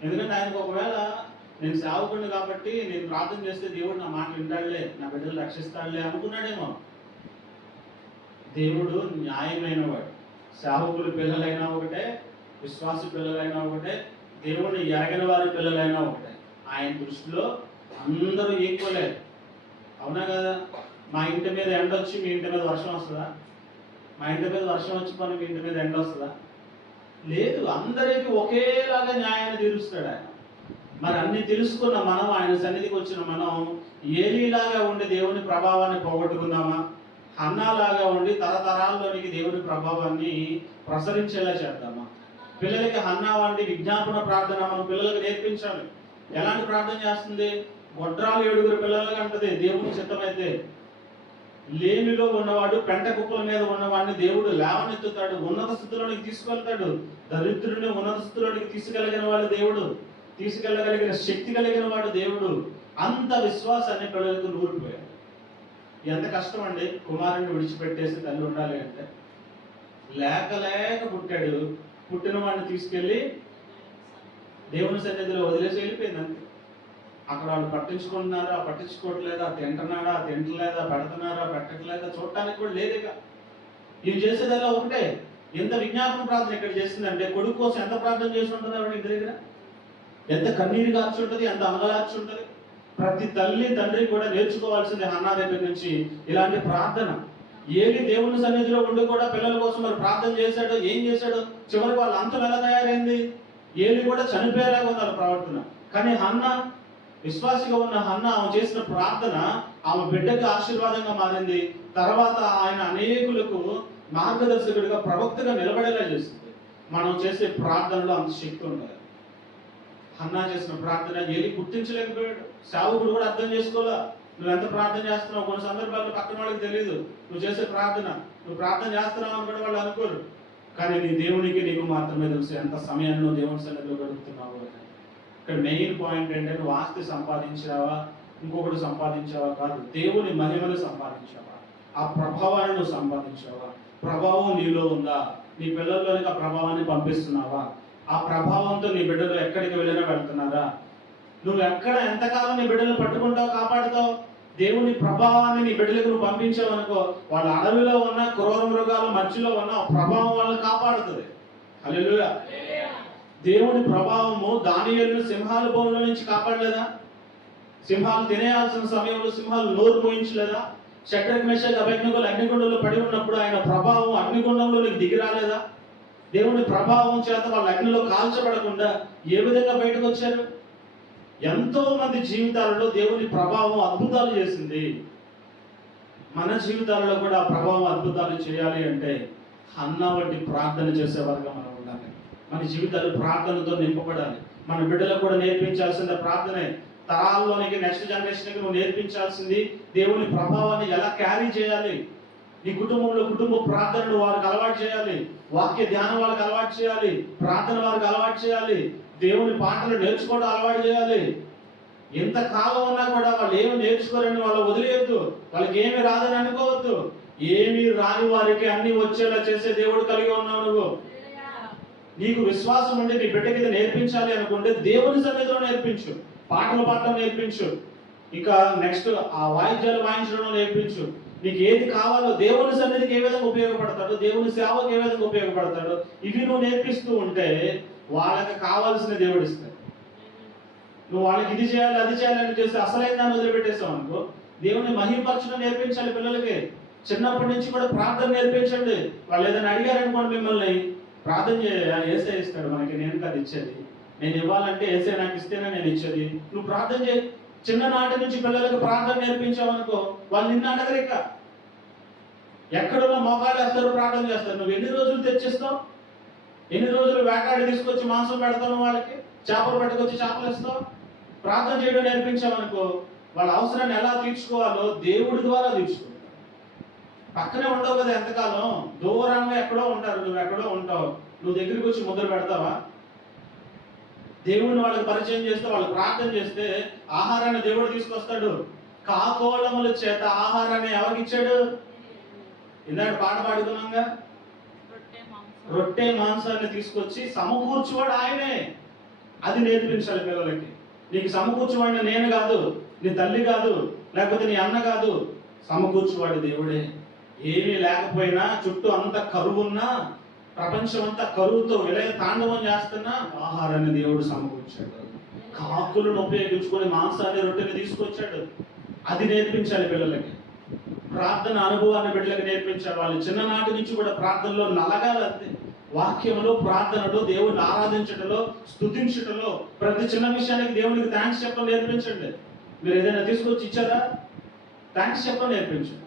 ఎందుకంటే ఆయనకు ఒకవేళ నేను సేవకుడిని కాబట్టి నేను ప్రార్థన చేస్తే దేవుడు నా మాట వింటాడులే, నా బిడ్డలు రక్షిస్తాడులే అనుకున్నాడేమో. దేవుడు న్యాయమైన వాడు. సేవకులు పిల్లలైనా ఒకటే, విశ్వాస పిల్లలైనా ఒకటే, దేవుడిని ఎరగని వారి పిల్లలైనా ఒకటే. ఆయన దృష్టిలో అందరూ ఈక్వలే. అవునా కదా? మా ఇంటి మీద ఎండ వచ్చి మీ ఇంటి మీద వర్షం వస్తుందా? మా ఇంటి మీద వర్షం వచ్చి పని మీ ఇంటి మీద ఎండ వస్తుందా? లేదు. అందరికీ ఒకేలాగా న్యాయాన్ని తీరుస్తాడు ఆయన. మరి అన్ని తెలుసుకున్న మనం, ఆయన సన్నిధికి వచ్చిన మనం ఏలీలాగా ఉండి దేవుని ప్రభావాన్ని పోగొట్టుకుందామా? హన్నాలాగా ఉండి తరతరాల్లోనికి దేవుని ప్రభావాన్ని ప్రసరించేలా చేద్దామా? పిల్లలకి హన్నా వంటి విజ్ఞాపన ప్రార్థన మనం పిల్లలకు నేర్పించాలి. ఎలాంటి ప్రార్థన చేస్తుంది? గొడ్రాలు 7 పిల్లలుగా అంటది దేవుని చిత్తమైతే. లేమిలో ఉన్నవాడు పెంట కుప్పల మీద ఉన్నవాడిని దేవుడు లేవనెత్తుతాడు, ఉన్నత స్థితిలోనికి తీసుకెళ్తాడు. దరిద్రుని ఉన్నత స్థితిలోనికి తీసుకెళ్ళగిన వాడు దేవుడు, తీసుకెళ్ళగలిగిన శక్తి కలిగిన వాడు దేవుడు. అంత విశ్వాసాన్ని పిల్లలకు నూరిపోయాడు. ఎంత కష్టం అండి కుమారుని విడిచిపెట్టేసి తల్లి ఉండాలి అంటే. లేక పుట్టాడు. పుట్టిన వాడిని తీసుకెళ్ళి దేవుని సన్నిధిలో వదిలేసి వెళ్ళిపోయింది అంతే. అక్కడ వాళ్ళు పట్టించుకుంటున్నారా, పట్టించుకోవట్లేదా, తింటున్నాడా, తింటలేదా, పెడుతున్నారా, పెట్టట్లేదా చూడటానికి కూడా లేదుగా. ఇవి చేసేదల్లా ఒకటే. ఎంత విజ్ఞాపన ప్రార్థన ఇక్కడ చేసిందంటే కొడుకు కోసం ఎంత ప్రార్థన చేసి ఉంటుంది ఆవిడ ఇంటి దగ్గర, ఎంత కన్నీరు కార్చి ఉంటుంది, ఎంత అంగలార్చి ఉంటుంది. ప్రతి తల్లి తండ్రి కూడా నేర్చుకోవాల్సింది హన్నా దగ్గర నుంచి ఇలాంటి ప్రార్థన. ఏలి దేవుని సన్నిధిలో ఉండి కూడా పిల్లల కోసం మరి ప్రార్థన చేశాడు. ఏం చేశాడు? చివరికి వాళ్ళ అంతం ఎలా తయారైంది? ఏలి కూడా చనిపోయేలాగా ఉంది వాళ్ళ ప్రవర్తన. కానీ హన్నా, విశ్వాసిగా ఉన్న హన్నా, ఆమె చేసిన ప్రార్థన ఆమె బిడ్డకి ఆశీర్వాదంగా మారింది. తర్వాత ఆయన అనేకులకు మార్గదర్శకుడిగా, ప్రవక్తగా నిలబడేలా చేసింది. మనం చేసే ప్రార్థనలో అంత శక్తి ఉండాలి. హన్నా చేసిన ప్రార్థన ఏలి గుర్తించలేకపోయాడు. సేవకుడు కూడా అర్థం చేసుకోవాలా. నువ్వు ఎంత ప్రార్థన చేస్తున్నావు కొన్ని సందర్భాల్లో పక్కన వాళ్ళకి తెలియదు. నువ్వు చేసే ప్రార్థన, నువ్వు ప్రార్థన చేస్తున్నావు అని కూడా వాళ్ళు అనుకోరు. కానీ నీ దేవునికి నీకు మాత్రమే తెలుసు ఎంత సమయాన్ని నువ్వు దేవుని సన్నిధిలో గడుపుతున్నావు అని. ఇక్కడ మెయిన్ పాయింట్ ఏంటంటే నువ్వు ఆస్తి సంపాదించావా, ఇంకొకటి సంపాదించావా కాదు, దేవుని మహిమను సంపాదించావా, ఆ ప్రభావాన్ని నువ్వు సంపాదించావా? ప్రభావం నీలో ఉందా? నీ పిల్లల్లోనికి ఆ ప్రభావాన్ని పంపిస్తున్నావా? ఆ ప్రభావంతో నీ బిడ్డలు ఎక్కడికి వెళ్ళినా వెళ్తున్నారా? నువ్వు ఎక్కడ ఎంతకాలం నీ బిడ్డలు పట్టుకుంటావు, కాపాడుతావు? దేవుని ప్రభావాన్ని నీ బిడ్డలకు నువ్వు పంపించావు అనుకో, వాళ్ళ అడవిలో ఉన్న క్రూర మృగాల మధ్యలో ఉన్న ప్రభావం వాళ్ళని కాపాడుతుంది. హల్లెలూయా. దేవుని ప్రభావము దానియేలును సింహాల బోన్లో నుంచి కాపాడలేదా? సింహాలు తినేయాల్సిన సమయంలో సింహాలు నోరు మోయించలేదా? షడ్రక్ మేషక్ అబేద్నెగోలు అగ్నిగుండంలో పడి ఉన్నప్పుడు ఆయన ప్రభావం అగ్నిగుండంలోనికి దిగి రాలేదా? దేవుని ప్రభావం చేత వాళ్ళ అగ్నిలో కాల్చబడకుండా ఏ విధంగా బయటకు వచ్చారు? ఎంతో మంది జీవితాలలో దేవుని ప్రభావం అద్భుతాలు చేసింది. మన జీవితాలలో కూడా ఆ ప్రభావం అద్భుతాలు చేయాలి అంటే హన్నా వంటి ప్రార్థన చేసేవారుగా మనం ఉండాలి. మన జీవితాలు ప్రార్థనతో నింపబడాలి. మన బిడ్డలకు కూడా నేర్పించాల్సింది ప్రార్థనే. తరాల్లోనికి నెక్స్ట్ జనరేషన్కి నువ్వు నేర్పించాల్సింది దేవుని ప్రభావాన్ని ఎలా క్యారీ చేయాలి. నీ కుటుంబంలో కుటుంబ ప్రార్థనలు వారికి అలవాటు చేయాలి, వాక్య ధ్యానం వాళ్ళకి అలవాటు చేయాలి, ప్రార్థన వారికి అలవాటు చేయాలి, దేవుని పాటలు నేర్చుకోవడం అలవాటు చేయాలి. ఎంతకాలం ఉన్నా కూడా వాళ్ళు ఏమి నేర్చుకోరని వాళ్ళు వదిలేయద్దు. వాళ్ళకి ఏమి రాదని అనుకోవద్దు. ఏమి రాని వారికి అన్ని వచ్చేలా చేసే దేవుడు కలిగి ఉన్నావు నువ్వు. నీకు విశ్వాసం ఉండి నీ బిడ్డకి ఇది నేర్పించాలి అనుకుంటే దేవుని సన్నిధిలో నేర్పించు, పాటలు పాడటం నేర్పించు, ఇంకా నెక్స్ట్ ఆ వాయిద్యాలు వాయించడం నేర్పించు. నీకు ఏది కావాలో దేవుని సన్నిధికి ఏ విధంగా ఉపయోగపడతాడు, దేవుని సేవకు ఏ విధంగా ఉపయోగపడతాడు, ఇవి నువ్వు నేర్పిస్తూ ఉంటే వాళ్ళకి కావాల్సిన దేవుడు ఇస్తాడు. నువ్వు వాళ్ళకి ఇది చేయాలి అది చేయాలని చేస్తే అసలైన దాన్ని వదిలిపెట్టేస్తావు అనుకో. దేవుని మహిమపరచడం నేర్పించాలి పిల్లలకి. చిన్నప్పటి నుంచి కూడా ప్రార్థన నేర్పించండి. వాళ్ళు ఏదైనా అడిగారనుకోండి మిమ్మల్ని, ప్రార్థన చేయ, ఏసే ఇస్తాడు మనకి, నేను కాదు ఇచ్చేది. నేను ఇవ్వాలంటే ఏసే నాకు ఇస్తేనే నేను ఇచ్చేది. నువ్వు ప్రార్థన చేయి. చిన్ననాటి నుంచి పిల్లలకు ప్రార్థన నేర్పించావనుకో, వాళ్ళు నిన్ను అడగరు. ఇక ఎక్కడున్న మోకాలు వేస్తారు, ప్రార్థన చేస్తారు. నువ్వు ఎన్ని రోజులు తెచ్చిస్తావు? ఎన్ని రోజులు వేటాడి తీసుకొచ్చి మాంసం పెడతావు? వాళ్ళకి చేపలు పట్టుకొచ్చి చేపలు ఇస్తావు? ప్రార్థన చేయడం నేర్పించామనుకో, వాళ్ళ అవసరాన్ని ఎలా తీర్చుకోవాలో దేవుడి ద్వారా తీర్చుకుంటారు. పక్కనే ఉండవు కదా ఎంతకాలం, దూరంగా ఎక్కడో ఉంటారు, నువ్వు ఎక్కడో ఉంటావు. నువ్వు దగ్గరికి వచ్చి ముద్ర పెడతావా? దేవుడిని వాళ్ళకి పరిచయం చేస్తే, వాళ్ళు ప్రార్థన చేస్తే ఆహారాన్ని దేవుడు తీసుకొస్తాడు. కాకోళముల చేత ఆహారాన్ని ఎవరికి ఇచ్చాడు? ఇందాక పాట పాడుకున్నాగా, రొట్టె మాంసాన్ని తీసుకొచ్చి సమకూర్చువాడు ఆయనే. అది నేర్పించాలి పిల్లలకి. నీకు సమకూర్చువాడిని నేను కాదు, నీ తల్లి కాదు, లేకపోతే నీ అన్న కాదు, సమకూర్చువాడు దేవుడే. ఏమీ లేకపోయినా, చుట్టూ అంత కరువున్నా, ప్రపంచం అంతా కరువుతో విలయ తాండవం చేస్తున్నా ఆహారాన్ని దేవుడు సమకూర్చాడు. కాకులను ఉపయోగించుకొని మాంసాన్ని, రొట్టెని తీసుకొచ్చాడు. అది నేర్పించాలి పిల్లలకి. ప్రార్థన అనుభవాన్ని బిడ్డలకు నేర్పించాలి. వాళ్ళు చిన్ననాటి నుంచి కూడా ప్రార్థనలో నలగాలంతే. వాక్యంలో, ప్రార్థనలో, దేవుడిని ఆరాధించడంలో, స్తుతించడంలో, ప్రతి చిన్న విషయానికి దేవునికి థ్యాంక్స్ చెప్పడం నేర్పించండి. మీరు ఏదైనా తీసుకొచ్చి ఇచ్చారా, థ్యాంక్స్ చెప్పడం నేర్పించండి.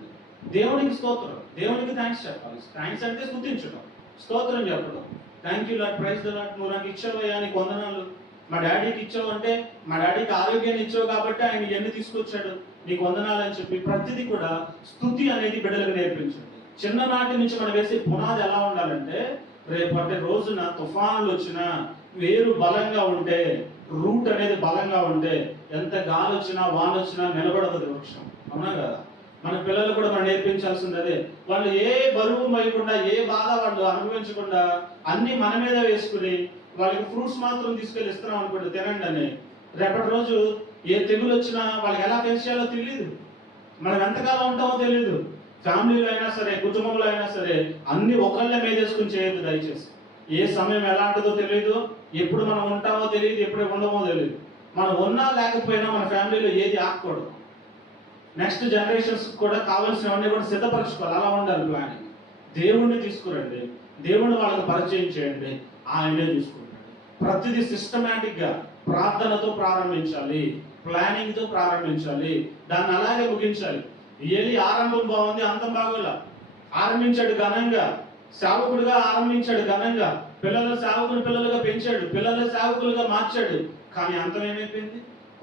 దేవునికి స్తోత్రం, దేవునికి థ్యాంక్స్ చెప్పాలి. థ్యాంక్స్ అంటే స్తుతించడం, స్తోత్రం చెప్పడం. Thank you lord, praise the lord, నువ్వు నాకు ఇచ్చావయ్యా, నీకు వందనాలు. మా డాడీకి ఇచ్చావు అంటే, మా డాడీకి ఆరోగ్యాన్ని ఇచ్చావు కాబట్టి ఆయన ఇవన్నీ తీసుకొచ్చాడు, నీకు వందనాలు అని చెప్పి ప్రతిదీ కూడా స్తుతి అనేది బిడ్డలకు నేర్పించండి. చిన్ననాటి నుంచి మనం వేసే పునాది ఎలా ఉండాలంటే, రేపటి రోజున తుఫానులు వచ్చినా, వేరు బలంగా ఉంటే, రూట్ అనేది బలంగా ఉంటే, ఎంత గాలి వచ్చినా వాన వచ్చినా నిలబడదు వృక్షం. అవునా కదా? మన పిల్లలు కూడా మనం నేర్పించాల్సింది అదే. వాళ్ళు ఏ బరువు మోయకుండా, ఏ బాధ వాళ్ళు అనుభవించకుండా అన్ని మన మీద వేసుకుని, వాళ్ళకి ఫ్రూట్స్ మాత్రం తీసుకెళ్ళి ఇస్తున్నాం అనుకోండి, తినండి అని. రేపటి రోజు ఏ తెగులు వచ్చినా వాళ్ళకి ఎలా ఫేస్ చేయాలో తెలియదు, మనం ఎంతకాలం ఉంటామో తెలియదు. ఫ్యామిలీలో అయినా సరే, కుటుంబంలో అయినా సరే, అన్ని ఒకళ్ళే మేదేసుకుని చేయొద్దు దయచేసి. ఏ సమయం ఎలాంటిదో తెలియదు, ఎప్పుడు మనం ఉంటామో తెలియదు, ఎప్పుడు ఉండమో తెలియదు. మనం ఉన్నా లేకపోయినా మన ఫ్యామిలీలో ఏది ఆగకూడదు. నెక్స్ట్ జనరేషన్స్ కూడా కావాల్సినవన్నీ కూడా సిద్ధపరచుకోవాలి. అలా ఉండాలి ప్లానింగ్. దేవుణ్ణి తీసుకురండి, దేవుణ్ణి వాళ్ళకి పరిచయం చేయండి, ఆయనే చూసుకుంటాడు. ప్రతిదీ సిస్టమేటిక్గా ప్రార్థనతో ప్రారంభించాలి, ప్లానింగ్తో ప్రారంభించాలి, దాన్ని అలాగే ముగించాలి. ఏలి ఆరంభం బాగుంది, అంతం బాగోలా. ఆరంభించాడు ఘనంగా, సేవకుడిగా ఆరంభించాడు ఘనంగా, పిల్లల సేవకుని పిల్లలుగా పెంచాడు, పిల్లల సేవకులుగా మార్చాడు. కానీ అంతం ఏమైపోయింది?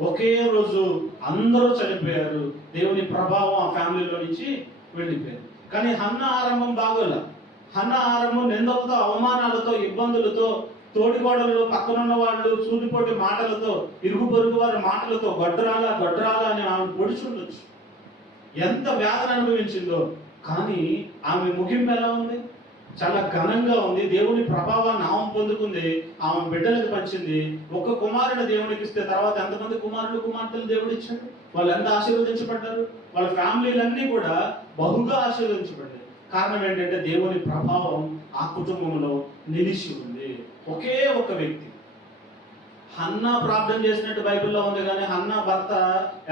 ఒకే రోజు అందరూ చనిపోయారు. దేవుని ప్రభావం ఆ ఫ్యామిలీలో నుంచి వెళ్ళిపోయింది. కానీ హన్న ఆరంభం బాగోలా. హన్న ఆరంభం నిందలతో, అవమానాలతో, ఇబ్బందులతో, తోడికోడలు, పక్కనున్న వాళ్ళు సూటిపోటి మాటలతో, ఇరుగు పొరుగు వారి మాటలతో, గొడ్రాలా గొడ్రాలా అని ఆమె పొడిచుండొచ్చు, ఎంత వేదన అనుభవించిందో. కానీ ఆమె ముగింపు ఎలా ఉంది? చాలా ఘనంగా ఉంది. దేవుని ప్రభావాన్ని ఆమె పొందుకుంది, ఆమె బిడ్డలకు పంచింది. ఒక కుమారుడు దేవునికి ఇస్తే తర్వాత ఎంతమంది కుమారులు కుమార్తెలు దేవుడు ఇచ్చాడు? వాళ్ళు ఎంత ఆశీర్వదించబడ్డారు? వాళ్ళ ఫ్యామిలీలన్నీ కూడా బహుగా ఆశీర్వదించబడ్డాయి. కారణం ఏంటంటే దేవుని ప్రభావం ఆ కుటుంబంలో నిలిచి ఉంది. ఒకే ఒక వ్యక్తి. హన్నా ప్రార్థన చేసినట్టు బైబిల్లో ఉంది, కానీ హన్నా భర్త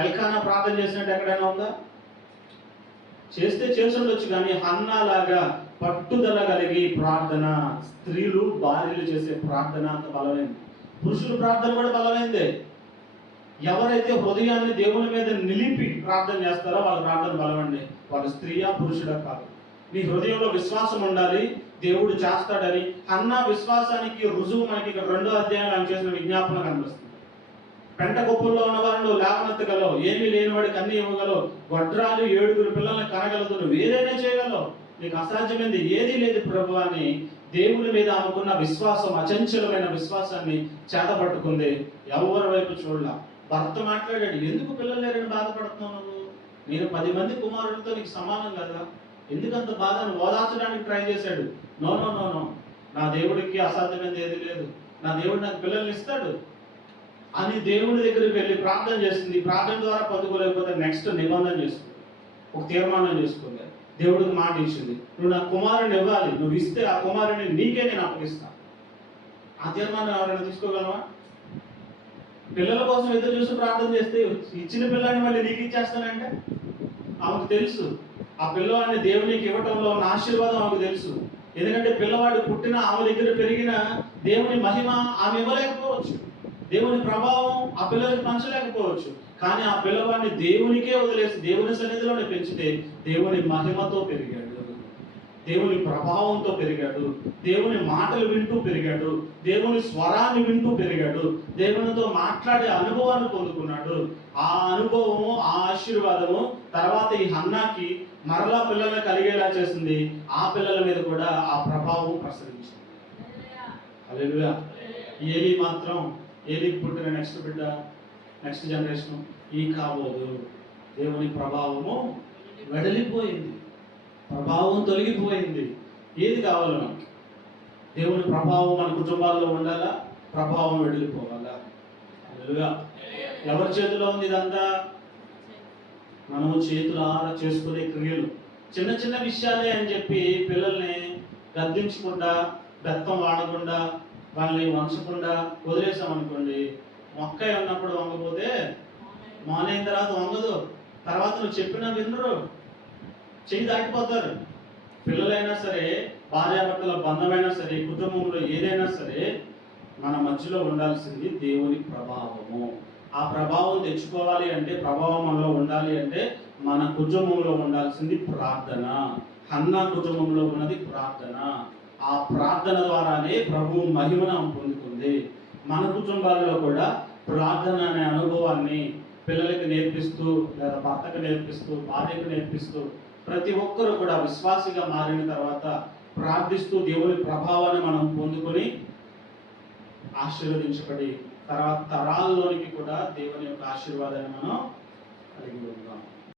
ఎల్కానా ప్రార్థన చేసినట్టు ఎక్కడైనా ఉందా? చేస్తే చేసి ఉండొచ్చు, కానీ హన్నా లాగా పట్టుదల కలిగి ప్రార్థన, స్త్రీలు భార్యలు చేసే ప్రార్థన అంత బలమైంది. పురుషుల ప్రార్థన కూడా బలమైందే. ఎవరైతే హృదయాన్ని దేవుని మీద నిలిపి ప్రార్థన చేస్తారో వాళ్ళ ప్రార్థన బలమండి. వాళ్ళు స్త్రీయా పురుషుడా కాదు. నీ హృదయంలో విశ్వాసం ఉండాలి, దేవుడు చేస్తాడని. హన్నా విశ్వాసానికి రుజువు మనకి ఇక్కడ 2వ అధ్యాయంలో ఆయన చేసిన విజ్ఞాపన కనిపిస్తుంది. పెంట కుప్పల్లో ఉన్నవారు లేవనెత్తగలవు, ఏమీ లేనివాడికి అన్ని ఇవ్వగలవు, గొడ్రాలు 7 పిల్లల్ని కనగలదు, నువ్వు ఏదైనా చేయగలవు, నీకు అసాధ్యమైంది ఏదీ లేదు ప్రభు అని దేవుని మీద ఆమెకున్న విశ్వాసం, అచంచలమైన విశ్వాసాన్ని చేతపట్టుకుంది. ఎవరి వైపు చూడలా. భర్త మాట్లాడాడు, ఎందుకు పిల్లలు లేరని బాధపడుతున్నావు నువ్వు? నేను 10 మంది కుమారులతో నీకు సమానం కదా, ఎందుకంత బాధను ఓదార్చడానికి ట్రై చేశాడు. నో నో నో నో, నా దేవుడికి అసాధ్యమైనది ఏది లేదు, నా దేవుడు నాకు పిల్లల్ని ఇస్తాడు అని దేవుడి దగ్గరికి వెళ్ళి ప్రార్థన చేస్తుంది. ప్రార్థన ద్వారా పొందుకోలేకపోతే నెక్స్ట్ నిబంధన చేసుకుంది, ఒక తీర్మానం చేసుకుంది. దేవుడికి మాట ఇచ్చింది, నువ్వు నా కుమారుని ఇవ్వాలి, నువ్వు ఇస్తే ఆ కుమారుని నీకే నేను అప్పగిస్తాను. ఆ తీర్మానం ఎవరైనా తీసుకోగలవా? పిల్లల కోసం ఎదురు చూసి ప్రార్థన చేస్తే ఇచ్చిన పిల్లాన్ని మళ్ళీ నీకు ఇచ్చేస్తానంటే ఆమెకు తెలుసు, ఆ పిల్లవాడిని దేవునికి ఇవ్వటంలో ఉన్న ఆశీర్వాదం ఆమెకు తెలుసు. ఎందుకంటే పిల్లవాడు పుట్టిన ఆమె దగ్గర పెరిగిన దేవుని మహిమ ఆమె ఇవ్వలేకపోవచ్చు, దేవుని ప్రభావం ఆ పిల్లలకి పంచలేకపోవచ్చు. కానీ ఆ పిల్లవాడిని దేవునికే వదిలేసి దేవుని సన్నిధిలోనే పెంచితే దేవుని మహిమతో పెరిగాడు, దేవుని ప్రభావంతో పెరిగాడు, దేవుని మాటలు వింటూ పెరిగాడు, దేవుని స్వరాన్ని వింటూ పెరిగాడు, దేవునితో మాట్లాడే అనుభవాన్ని పొందుకున్నాడు. ఆ అనుభవము, ఆ ఆశీర్వాదము తర్వాత ఈ హన్నాకి మరలా పిల్లల్ని కలిగేలా చేసింది. ఆ పిల్లల మీద కూడా ఆ ప్రభావం ప్రసరించింది. హల్లెలూయా. ఏలీ మాత్రం, ఏలీకి పుట్టిన నెక్స్ట్ బిడ్డ, నెక్స్ట్ జనరేషన్ ఈ కాబోదు. దేవుని ప్రభావము వెడలిపోయింది, ప్రభావం తొలగిపోయింది. ఏది కావాలి మనకి? దేవుని ప్రభావం మన కుటుంబాల్లో ఉండాలా, ప్రభావం వెడలిపోవాలా? హల్లెలూయా. ఎవరి చేతిలో ఉంది ఇదంతా? మనము చేతులారా చేసుకునే క్రియలు. చిన్న చిన్న విషయాలే అని చెప్పి పిల్లల్ని గద్దించకుండా, బెత్తం వాడకుండా, వాళ్ళని వంచకుండా వదిలేసామనుకోండి, మొక్క ఉన్నప్పుడు వంగపోతే మానైన తర్వాత వంగదు, తర్వాత నువ్వు చెప్పినా వినరు, చెయ్యి దాటిపోతారు. పిల్లలైనా సరే, భార్యాభర్తల బంధమైనా సరే, కుటుంబంలో ఏదైనా సరే మన మధ్యలో ఉండాల్సింది దేవుని ప్రభావము. ఆ ప్రభావం తెచ్చుకోవాలి అంటే, ప్రభావం మనలో ఉండాలి అంటే మన కుటుంబంలో ఉండాల్సింది ప్రార్థన. హన్నా కుటుంబంలో ఉన్నది ప్రార్థన. ఆ ప్రార్థన ద్వారానే ప్రభు మహిమను పొందుతుంది. మన కుటుంబాల్లో కూడా ప్రార్థన అనే అనుభవాన్ని పిల్లలకి నేర్పిస్తూ, లేదా భర్తకు నేర్పిస్తూ, భార్యకు నేర్పిస్తూ, ప్రతి ఒక్కరూ కూడా విశ్వాసిగా మారిన తర్వాత ప్రార్థిస్తూ దేవుని ప్రభావాన్ని మనం పొందుకొని ఆశీర్వదించబడి తర్వాత తరాల్లోనికి కూడా దేవుని యొక్క ఆశీర్వాదాన్ని మనం కలిగి ఉంటాం.